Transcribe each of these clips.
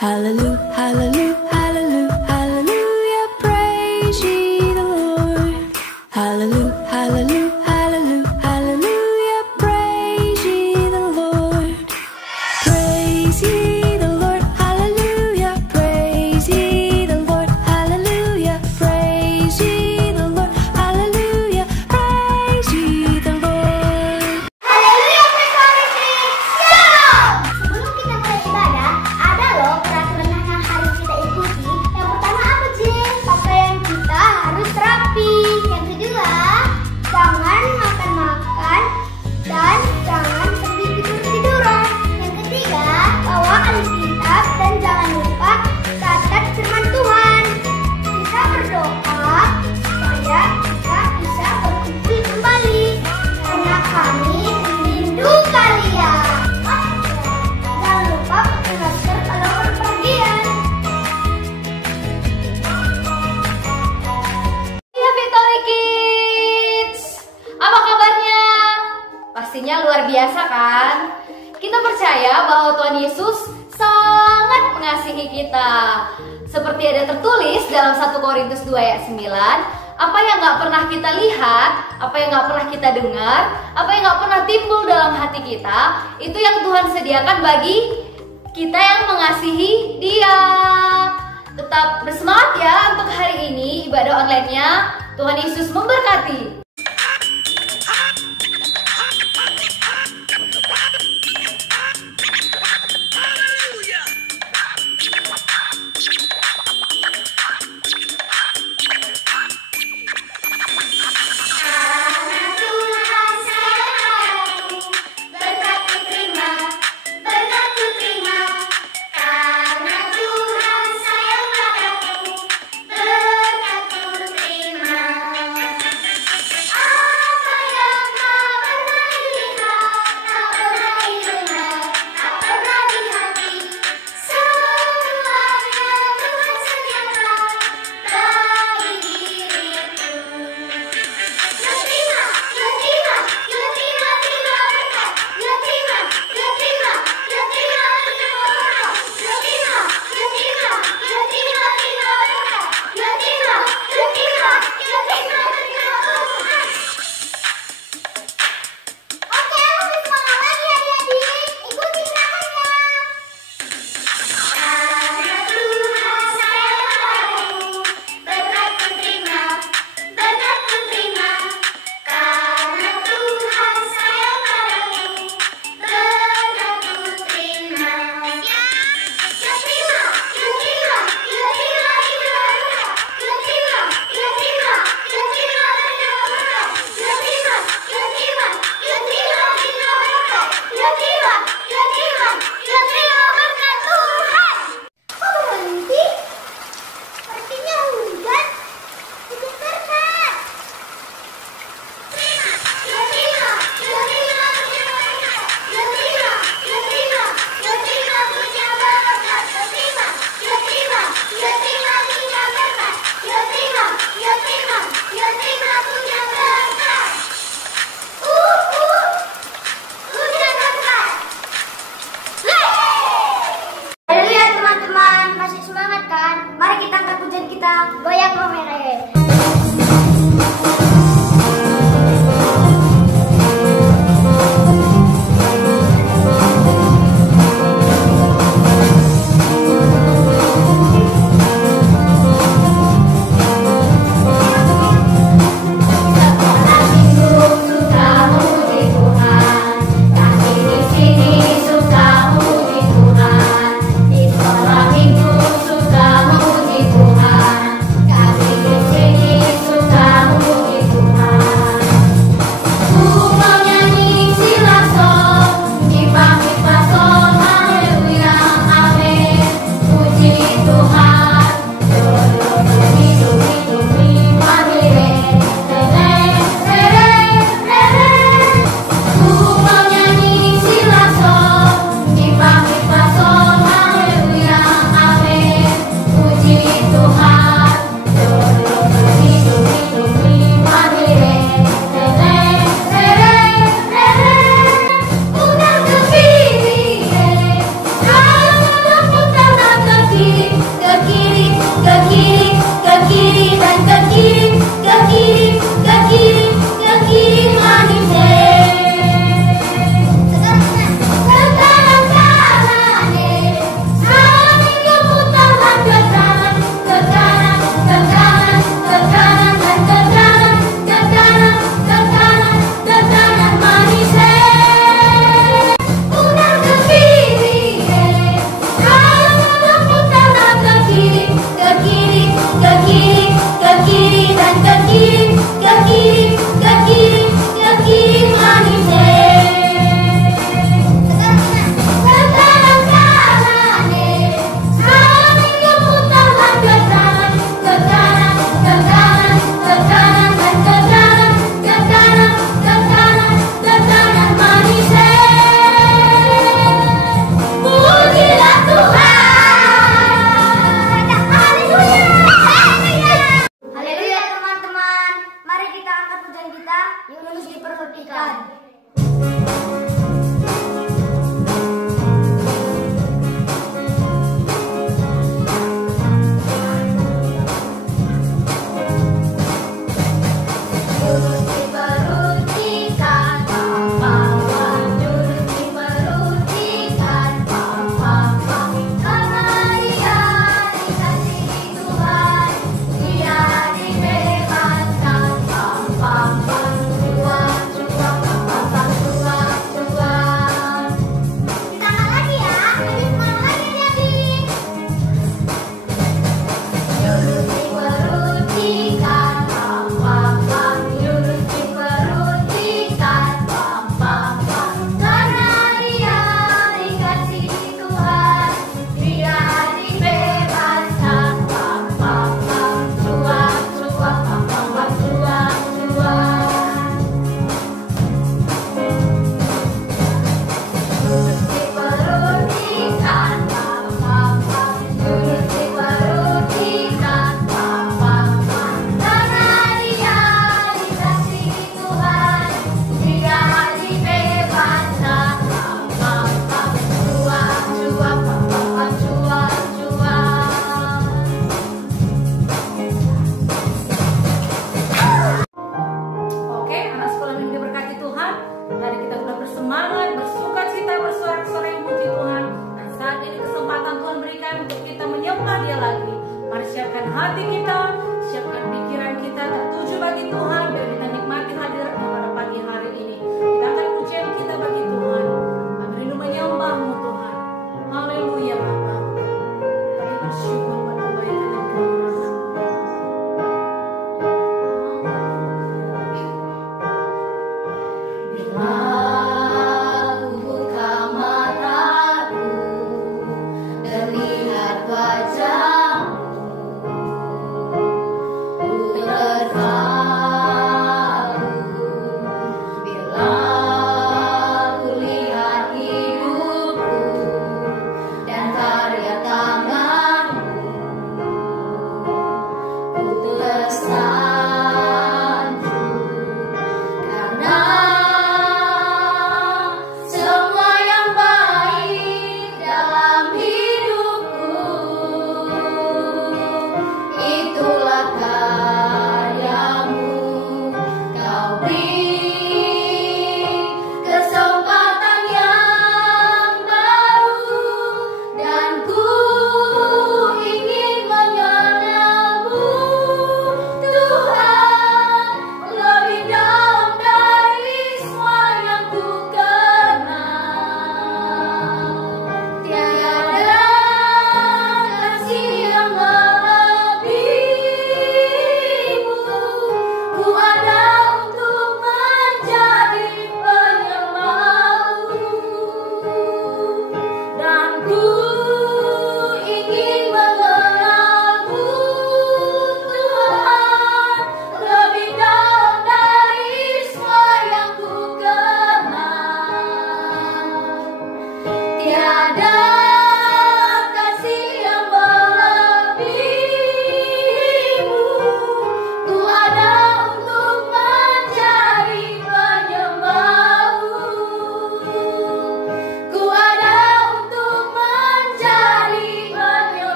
Hallelujah, hallelujah, hallelujah, hallelujah, praise ye the Lord. Hallelujah, hallelujah, hallelujah, hallelujah, praise ye the Lord. Praise ye the Lord, hallelujah, praise ye the Lord, hallelujah, praise ye the Lord, hallelujah, praise ye the Lord. Haleluya, Prekorisi, Shalom! Sebelum kita mulai ibadah, ada loh peraturan yang harus kita ikuti. Yang pertama apa, Jin? Pakaian kita harus rapi. Yang kedua, jangan makan-makan dan jangan sambil tidur-tiduran. Yang ketiga, bawa Alkitab dan jangan lupa catat firman Tuhan. Kita berdoa supaya kita bisa berkumpul kembali karena kami rindu kalian. Jangan lupa pakai masker kalau berpergian. Iya Victory Kids, apa kabarnya? Pastinya luar biasa kan? Kita percaya bahwa Tuhan Yesus sangat mengasihi kita. Seperti ada tertulis dalam 1 Korintus 2 ayat 9, apa yang gak pernah kita lihat, apa yang gak pernah kita dengar, apa yang gak pernah timbul dalam hati kita, itu yang Tuhan sediakan bagi kita yang mengasihi Dia. Tetap bersemangat ya untuk hari ini ibadah online-nya. Tuhan Yesus memberkati.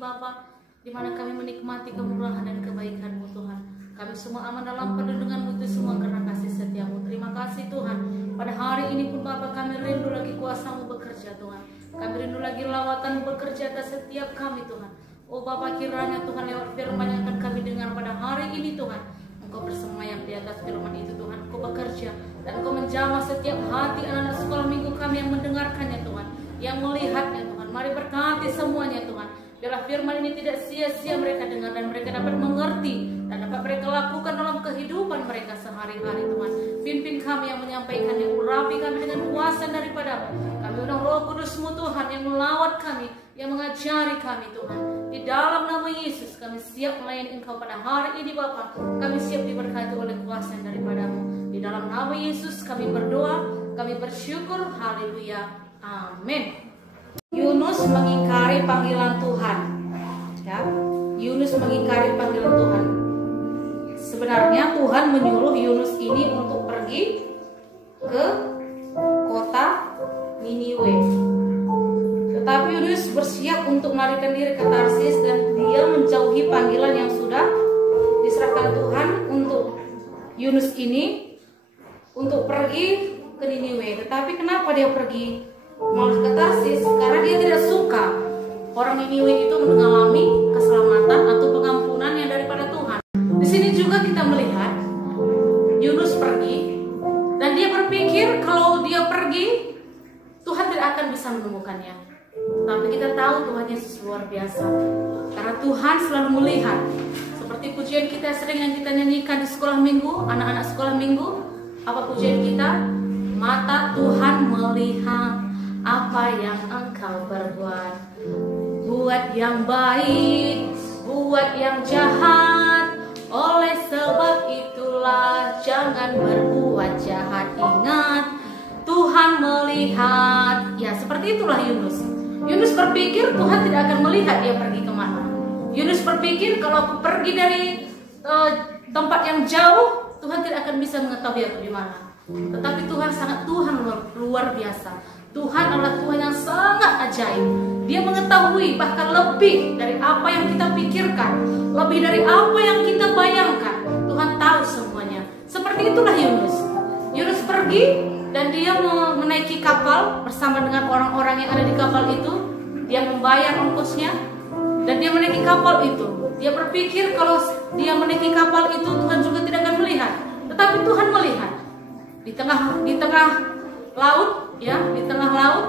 Bapa, di mana kami menikmati kemurahan dan kebaikan-Mu Tuhan. Kami semua aman dalam perlindungan-Mu itu semua karena kasih setia-Mu. Terima kasih Tuhan. Pada hari ini pun Bapa, kami rindu lagi kuasa-Mu bekerja Tuhan. Kami rindu lagi lawatan-Mu bekerja atas setiap kami Tuhan. Oh Bapa, kiranya Tuhan lewat firman yang akan kami dengar pada hari ini Tuhan, Engkau bersemayam di atas firman itu Tuhan. Engkau bekerja dan Engkau menjamah setiap hati anak-anak sekolah minggu kami yang mendengarkannya Tuhan, yang melihatnya Tuhan. Mari berkati semuanya Tuhan. Biarlah firman ini tidak sia-sia mereka dengar dan mereka dapat mengerti dan dapat mereka lakukan dalam kehidupan mereka sehari-hari Tuhan. Pimpin kami yang menyampaikannya, urapi kami dengan kuasa daripada-Mu. Kami undang Roh Kudus-Mu Tuhan yang melawat kami, yang mengajari kami Tuhan. Di dalam nama Yesus kami siap melayani Engkau pada hari ini Bapa. Kami siap diberkati oleh kuasa daripada-Mu. Di dalam nama Yesus kami berdoa, kami bersyukur. Haleluya. Amin. Yunus mengingkari panggilan Tuhan. Ya, Yunus mengingkari panggilan Tuhan. Sebenarnya Tuhan menyuruh Yunus ini untuk pergi ke kota Niniwe. Tetapi Yunus bersiap untuk melarikan diri ke Tarsis dan dia menjauhi panggilan yang sudah diserahkan Tuhan untuk Yunus ini untuk pergi ke Niniwe. Tetapi kenapa dia pergi malah ke Tarsis? Karena dia tidak suka orang Niniwe itu mengalami keselamatan atau pengampunan yang daripada Tuhan. Di sini juga kita melihat Yunus pergi dan dia berpikir kalau dia pergi Tuhan tidak akan bisa menemukannya. Tapi kita tahu Tuhan Yesus luar biasa, karena Tuhan selalu melihat. Seperti pujian kita sering yang kita nyanyikan di sekolah minggu, anak-anak sekolah minggu. Apa pujian kita? Mata Tuhan melihat apa yang engkau berbuat, buat yang baik, buat yang jahat. Oleh sebab itulah jangan berbuat jahat. Ingat, Tuhan melihat. Ya, seperti itulah Yunus. Yunus berpikir Tuhan tidak akan melihat dia pergi kemana. Yunus berpikir kalau aku pergi dari tempat yang jauh, Tuhan tidak akan bisa mengetahui aku di mana. Tetapi Tuhan luar biasa. Tuhan adalah Tuhan yang sangat ajaib. Dia mengetahui bahkan lebih dari apa yang kita pikirkan, lebih dari apa yang kita bayangkan. Tuhan tahu semuanya. Seperti itulah Yunus. Yunus pergi dan dia menaiki kapal bersama dengan orang-orang yang ada di kapal itu. Dia membayar ongkosnya dan dia menaiki kapal itu. Dia berpikir kalau dia menaiki kapal itu Tuhan juga tidak akan melihat. Tetapi Tuhan melihat. Di tengah laut, ya, di tengah laut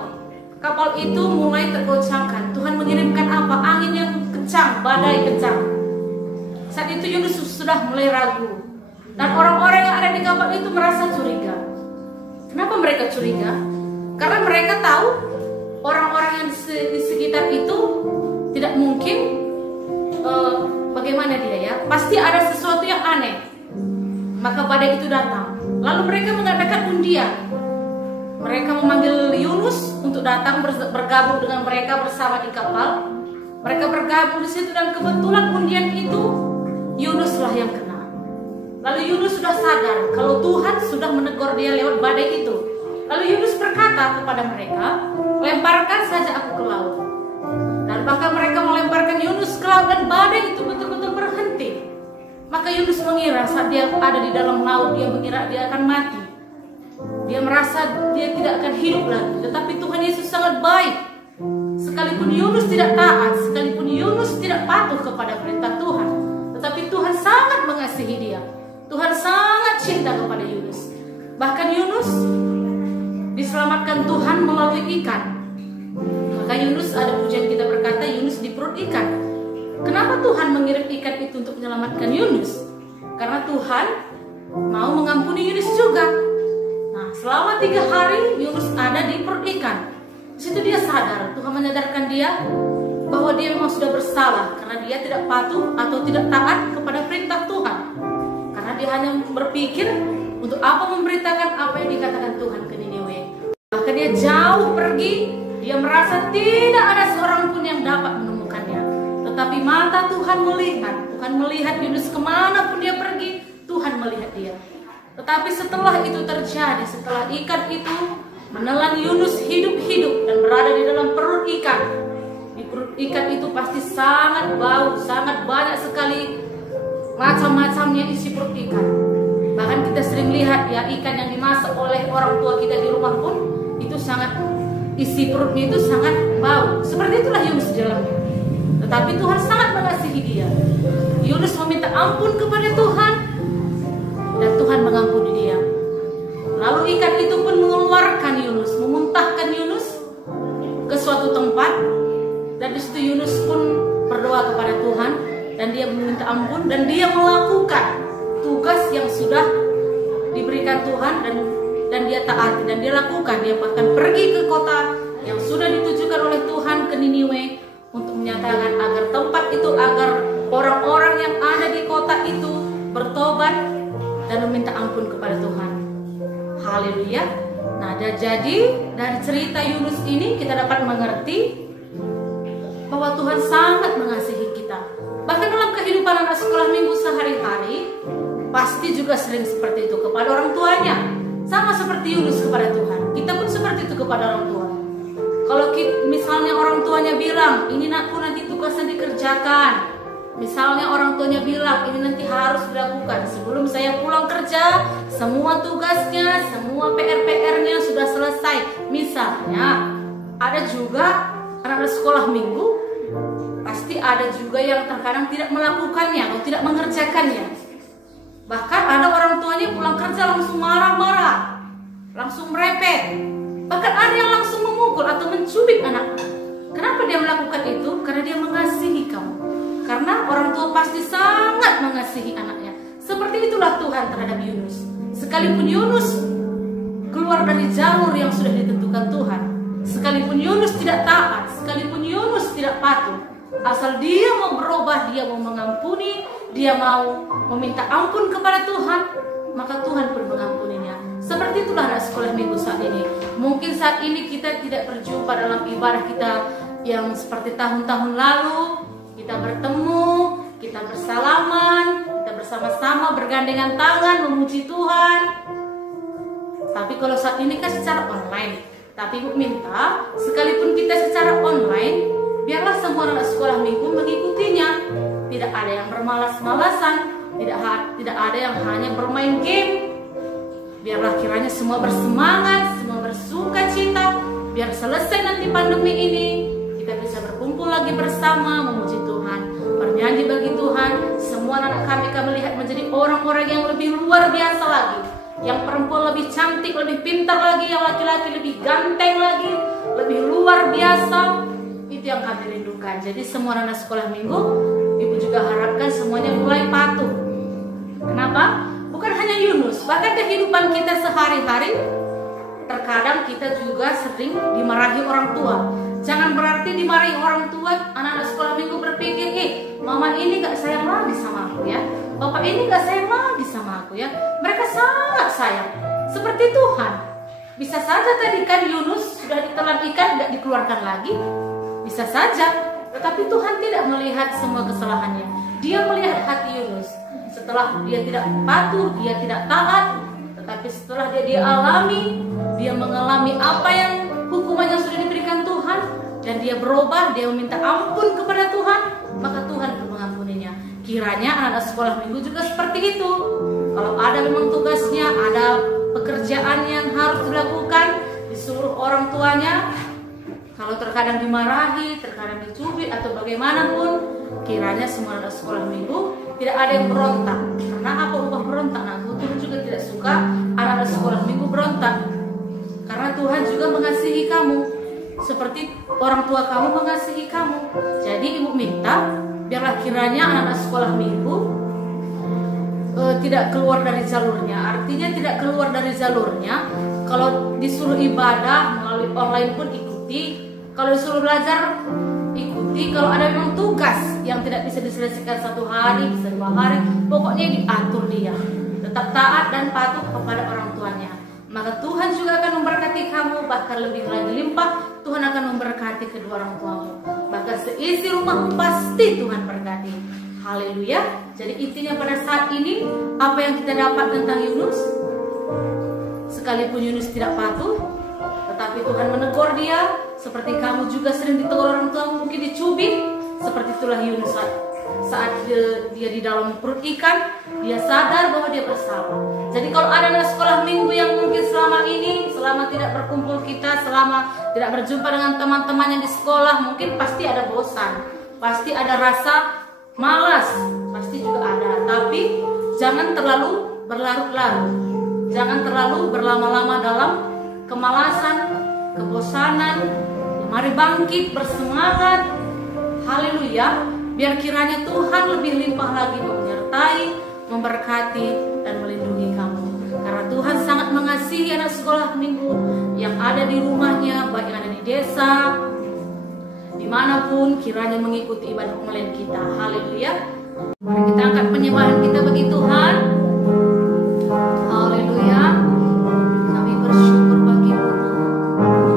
kapal itu mulai tergoncangkan. Tuhan mengirimkan apa? Angin yang kencang, badai kencang. Saat itu Yunus sudah mulai ragu. Dan orang-orang yang ada di kapal itu merasa curiga. Kenapa mereka curiga? Karena mereka tahu orang-orang yang di sekitar itu tidak mungkin bagaimana dia ya. Pasti ada sesuatu yang aneh. Maka badai itu datang. Lalu mereka mengadakan undian. Mereka memanggil Yunus untuk datang bergabung dengan mereka bersama di kapal. Mereka bergabung di situ dan kebetulan undian itu Yunuslah yang kena. Lalu Yunus sudah sadar kalau Tuhan sudah menegur dia lewat badai itu. Lalu Yunus berkata kepada mereka, lemparkan saja aku ke laut. Dan bahkan mereka melemparkan Yunus ke laut dan badai itu betul-betul berhenti. Maka Yunus mengira saat dia ada di dalam laut, dia mengira dia akan mati. Dia merasa dia tidak akan hidup lagi. Tetapi Tuhan Yesus sangat baik. Sekalipun Yunus tidak taat, sekalipun Yunus tidak patuh kepada perintah Tuhan, tetapi Tuhan sangat mengasihi dia. Tuhan sangat cinta kepada Yunus. Bahkan Yunus diselamatkan Tuhan melalui ikan. Maka Yunus, ada pujian kita berkata Yunus di perut ikan. Kenapa Tuhan mengirim ikan itu untuk menyelamatkan Yunus? Karena Tuhan mau mengampuni Yunus juga. Nah, selama 3 hari Yunus ada di perut ikan. Di situ dia sadar, Tuhan menyadarkan dia bahwa dia memang sudah bersalah karena dia tidak patuh atau tidak taat kepada perintah Tuhan. Karena dia hanya berpikir untuk apa memberitakan apa yang dikatakan Tuhan ke Niniwe. Bahkan dia jauh pergi, dia merasa tidak ada seorang pun yang dapat menemukannya. Tetapi mata Tuhan melihat Yunus kemanapun dia pergi, Tuhan melihat dia. Tetapi setelah itu terjadi, setelah ikan itu menelan Yunus hidup-hidup dan berada di dalam perut ikan, di perut ikan itu pasti sangat bau, sangat banyak sekali macam-macamnya isi perut ikan. Bahkan kita sering lihat ya, ikan yang dimasak oleh orang tua kita di rumah pun itu sangat, isi perutnya itu sangat bau. Seperti itulah Yunus di dalamnya. Tetapi Tuhan sangat mengasihi dia. Yunus meminta ampun kepada Tuhan dan Tuhan mengampuni dia. Lalu ikan itu pun mengeluarkan Yunus, memuntahkan Yunus ke suatu tempat, dan di situ Yunus pun berdoa kepada Tuhan dan dia meminta ampun dan dia melakukan tugas yang sudah diberikan Tuhan dan dia taati dan dia lakukan. Dia bahkan pergi ke kota yang sudah ditujukan oleh Tuhan, ke Niniwe, untuk menyatakan agar tempat itu, agar orang-orang yang ada di kota itu bertobat dan meminta ampun kepada Tuhan. Haleluya. Nah, jadi dari cerita Yunus ini kita dapat mengerti bahwa Tuhan sangat mengasihi kita. Bahkan dalam kehidupan anak sekolah minggu sehari-hari pasti juga sering seperti itu kepada orang tuanya. Sama seperti Yunus kepada Tuhan, kita pun seperti itu kepada orang tua. Kalau misalnya orang tuanya bilang, ini nakku nanti tugasnya dikerjakan, misalnya orang tuanya bilang, ini nanti harus dilakukan sebelum saya pulang kerja, semua tugasnya, semua PR-nya sudah selesai. Misalnya ada juga anak-anak sekolah minggu, pasti ada juga yang terkadang tidak melakukannya atau tidak mengerjakannya. Bahkan ada orang tuanya pulang kerja langsung marah-marah, langsung merepet, bahkan ada yang langsung memukul atau mencubit anaknya. Kenapa dia melakukan itu? Karena dia mengasihi kamu. Karena orang tua pasti sangat mengasihi anaknya. Seperti itulah Tuhan terhadap Yunus. Sekalipun Yunus keluar dari jalur yang sudah ditentukan Tuhan, sekalipun Yunus tidak taat, sekalipun Yunus tidak patuh, asal dia mau berubah, dia mau mengampuni, dia mau meminta ampun kepada Tuhan, maka Tuhan pun mengampuninya. Seperti itulah anak sekolah minggu saat ini. Mungkin saat ini kita tidak berjumpa dalam ibadah kita yang seperti tahun-tahun lalu. Kita bertemu, kita bersalaman, kita bersama-sama bergandengan tangan memuji Tuhan. Tapi kalau saat ini kan secara online. Tapi Ibu minta, sekalipun kita secara online, biarlah semua anak sekolah minggu mengikutinya. Tidak ada yang bermalas-malasan, tidak ada yang hanya bermain game. Biarlah kiranya semua bersemangat, semua bersuka cita. Biar selesai nanti pandemi ini, kita bisa berkumpul lagi bersama memuji Tuhan, bernyanyi bagi Tuhan. Semua anak kami melihat menjadi orang-orang yang lebih luar biasa lagi. Yang perempuan lebih cantik, lebih pintar lagi, yang laki-laki lebih ganteng lagi, lebih luar biasa. Itu yang kami rindukan. Jadi semua anak sekolah minggu, Ibu juga harapkan semuanya mulai patuh. Kenapa? Bukan hanya Yunus, bahkan kehidupan kita sehari-hari, terkadang kita juga sering dimarahi orang tua. Jangan berarti dimarahi orang tua, anak-anak sekolah minggu berpikir, mama ini gak sayang lagi sama aku ya, bapak ini gak sayang lagi sama aku ya. Mereka sangat sayang, seperti Tuhan. Bisa saja tadi kan Yunus sudah ditelan ikan, gak dikeluarkan lagi, bisa saja. Tetapi Tuhan tidak melihat semua kesalahannya. Dia melihat hati Yunus. Setelah dia tidak patuh, dia tidak taat, tetapi setelah dia mengalami apa yang hukuman yang sudah diberikan Tuhan, dan dia berubah, dia meminta ampun kepada Tuhan, maka Tuhan pun mengampuninya. Kiranya anak-anak sekolah minggu juga seperti itu. Kalau ada memang tugasnya, ada pekerjaan yang harus dilakukan, disuruh orang tuanya, kalau terkadang dimarahi, terkadang dicubit atau bagaimanapun, kiranya semua anak sekolah minggu tidak ada yang berontak. Karena apa ubah berontak? Nah, Tuhan juga tidak suka anak-anak sekolah minggu berontak. Karena Tuhan juga mengasihi kamu, seperti orang tua kamu mengasihi kamu. Jadi Ibu minta, biarlah kiranya anak-anak sekolah minggu tidak keluar dari jalurnya. Artinya tidak keluar dari jalurnya. Kalau disuruh ibadah melalui online pun ikuti. Kalau disuruh belajar ikuti. Kalau ada memang tugas yang tidak bisa diselesaikan satu hari, bisa 2 hari, pokoknya diatur dia. Tetap taat dan patuh kepada orang tuanya. Maka Tuhan juga akan memberkati kamu, bahkan lebih lagi limpah. Tuhan akan memberkati kedua orang tuamu. Bahkan seisi rumahmu pasti Tuhan berkati. Haleluya. Jadi intinya pada saat ini, apa yang kita dapat tentang Yunus, sekalipun Yunus tidak patuh, tetapi Tuhan menegur dia. seperti kamu juga sering ditegur orang tua, mungkin dicubit. Seperti itulah Yunus saat dia di dalam perut ikan, dia sadar bahwa dia bersalah. Jadi kalau ada anak sekolah minggu yang mungkin selama tidak berkumpul kita, selama tidak berjumpa dengan teman-temannya di sekolah, mungkin pasti ada bosan, pasti ada rasa malas, pasti juga ada. Tapi jangan terlalu berlarut-larut, jangan terlalu berlama-lama dalam kemalasan, kebosanan. Mari bangkit, bersemangat. Haleluya. Biar kiranya Tuhan lebih limpah lagi menyertai, memberkati, dan melindungi kamu. Karena Tuhan sangat mengasihi anak sekolah minggu yang ada di rumahnya, baik yang ada di desa, dimanapun kiranya mengikuti ibadah online kita. Haleluya. Mari kita angkat penyembahan kita bagi Tuhan. Haleluya. Kami bersyukur bagi-Mu. Kami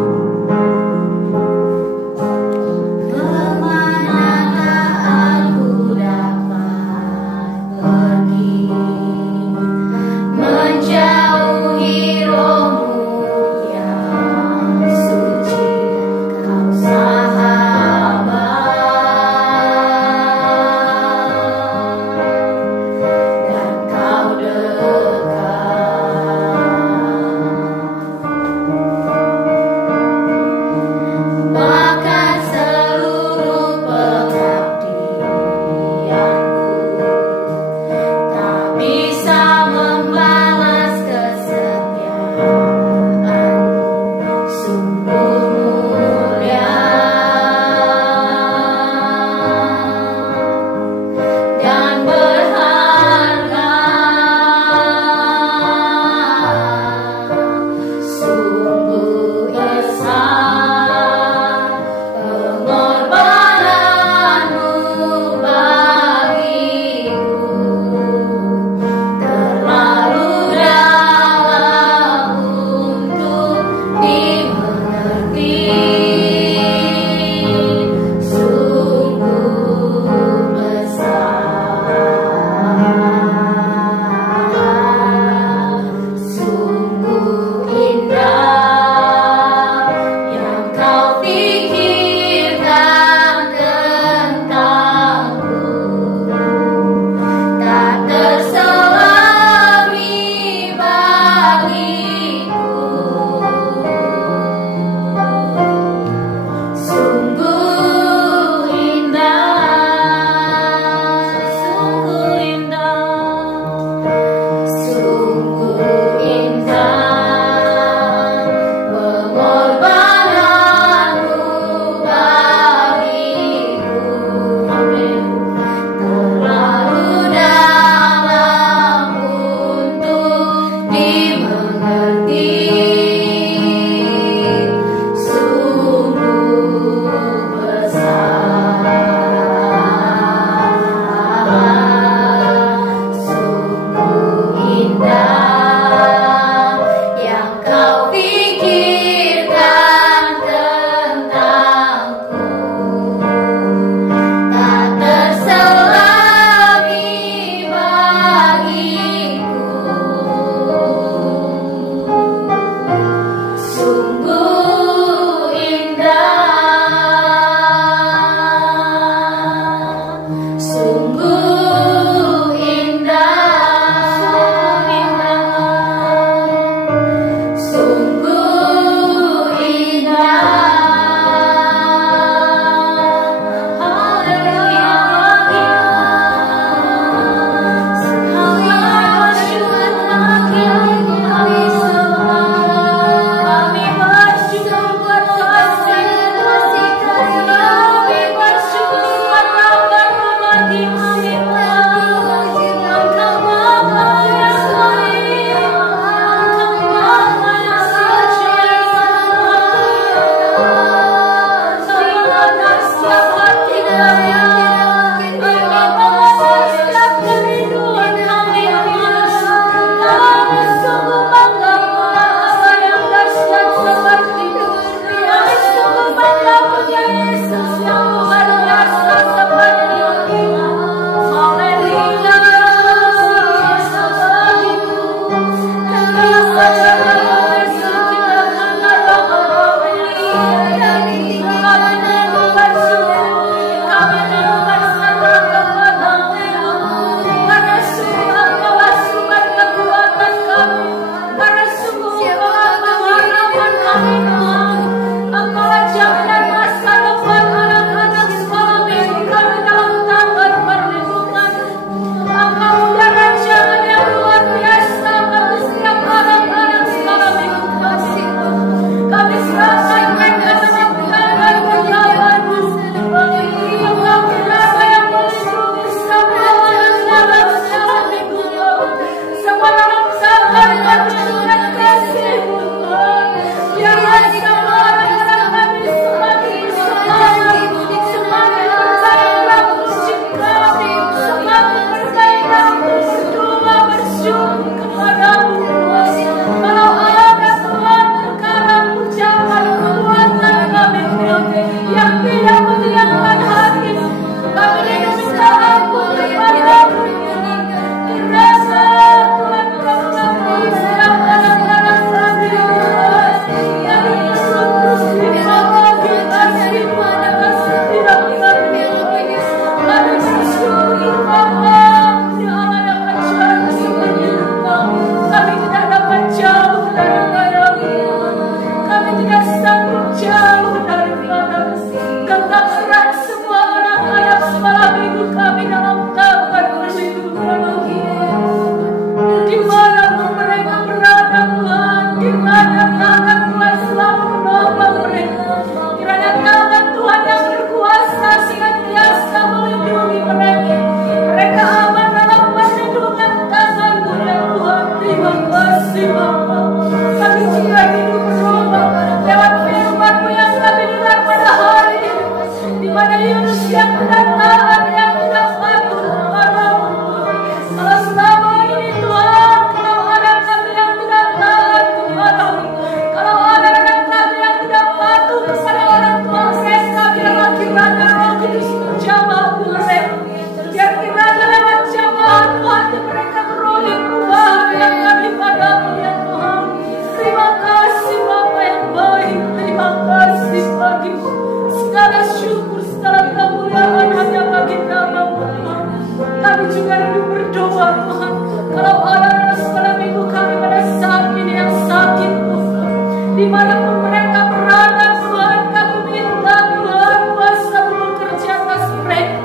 juga rindu berdoa Tuhan. Kalau ada anak sekolah minggu kami pada saat ini yang sakit Tuhan, dimanapun mereka berada Tuhan, kami minta Tuhan kuasa-Mu bekerja atas mereka.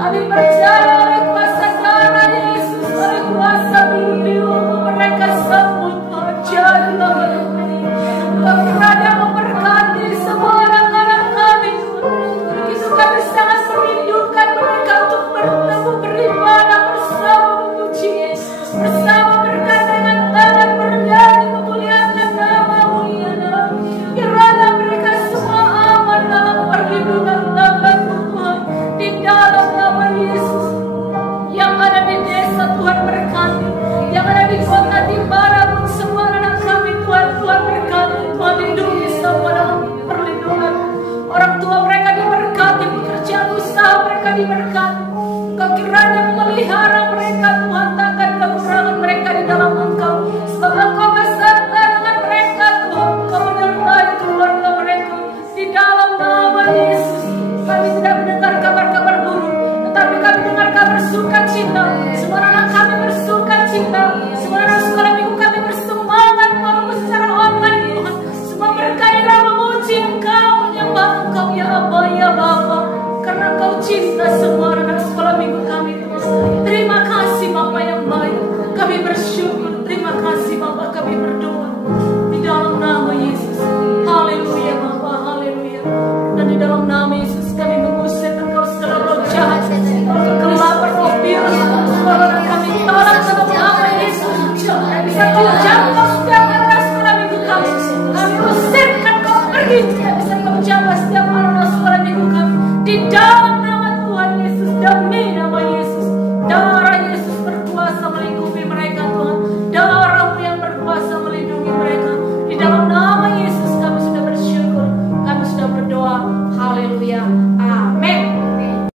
Kami percaya oleh kuasa darah Yesus, oleh kuasa biru-biru mereka sembuh Tuhan. Jadilah mereka Engkau berada memberkati semua anak-anak kami Tuhan. Begitu kami sangat merindukan mereka untuk bertemu beribadah bersama, memuji Yesus bersama, bergandengan tangan bernyanyi memuliakan nama-Mu ya Allah. Kiranya mereka semua aman dalam perlindungan tangan-Mu Tuhan, di dalam nama Yesus. Yang ada di desa Tuhan berkati, yang ada di kota di manapun semua anak kami Tuhan, Tuhan berkati, Tuhan lindungi semua dalam perlindungan. Orang tua mereka diberkati, pekerjaan usaha mereka diberkati. Engkau kiranya memelihara mereka Tuhan, takkan kekurangan mereka di dalam Engkau. Sebab Engkau beserta dengan mereka Tuhan, Engkau menyertai keluarga mereka di dalam nama Yesus. Kami tidak mendengar kabar-kabar buruk, tetapi kami dengar kabar sukacita. Semua anak kami bersukacita, semua anak sekolah minggu kami bersemangat walaupun secara online Tuhan. Semua bergairah memuji Engkau, menyembah Engkau ya Aba ya Bapa, karena Engkau cinta semua anak sekolah minggu kami Tuhan. Terima kasih Bapa yang baik, kami bersyukur. Terima kasih Bapa, kami berdoa di dalam nama Yesus. Haleluya Bapa, haleluya. Dan di dalam nama Yesus kami mengusir Engkau segala roh jahat, roh kegelapan, roh virus, corona kami tolak dalam nama Yesus. Jangan bisa kau jangkau setiap anak sekolah minggu kami. Kami usirkan kau pergi, tidak bisa kau jangkau setiap anak sekolah minggu kami. Di dalam nama Tuhan Yesus, demi nama Yesus, darah Yesus berkuasa melindungi mereka Tuhan. Darah-Mu yang berkuasa melindungi mereka. Di dalam nama Yesus kami sudah bersyukur, kami sudah berdoa. Haleluya.